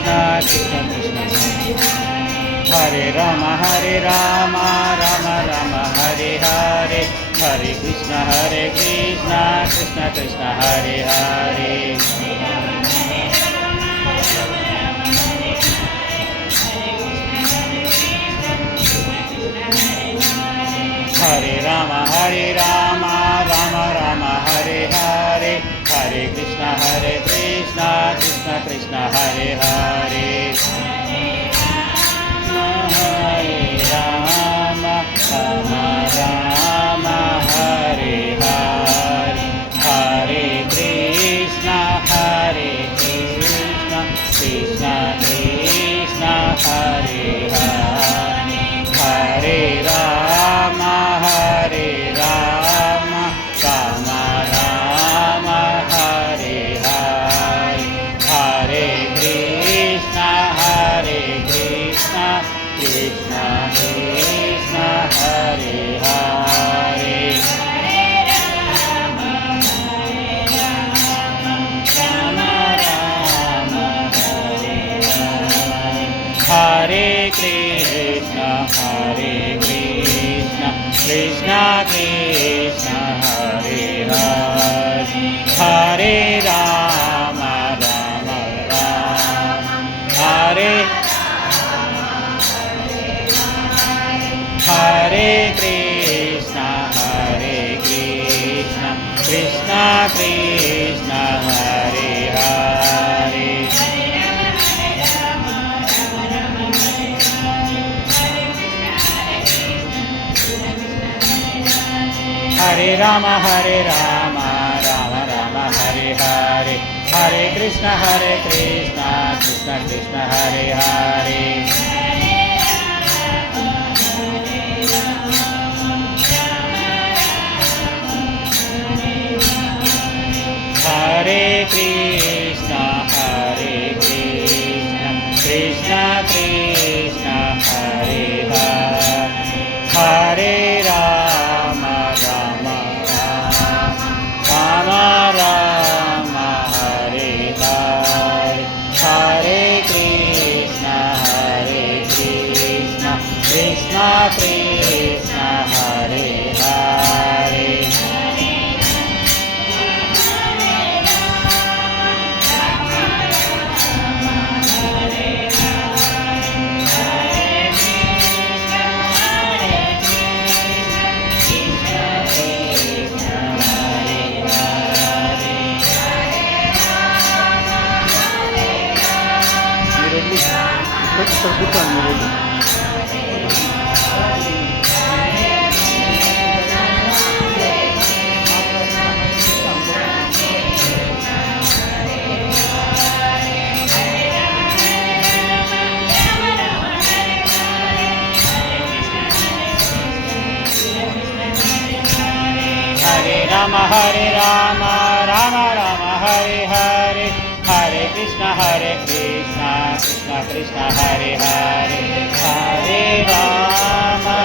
Krishna Krishna Krishna Hare Rama Rama Rama Hare Hare Hare Krishna Krishna Krishna Hare Hare Hare Rama Rama Hare Hare Hare Krishna Krishna Krishna Hare Hare Hare Rama Rama Hare Hare Hare Krishna Krishna Krishna Hare Hare Hare Rama Rama Rama Hare Hare Hare Krishna Krishna Krishna Hare Hare Hare Krishna Krishna Krishna Hare Hare Hare Rama Rama Hare Hare Krishna Krishna Krishna Hare Hare Hare Rama Rama Rama Hare Hare Hare Krishna Krishna Krishna Hare Hare Hare Krishna Krishna Krishna Hare Hare Hare Rama Rama Hare Hare Hare Krishna Krishna Krishna Hare Hare terbuka menurut Hare Rama Rama Hare Hare Hare Krishna Krishna Krishna Hare Hare Hare Rama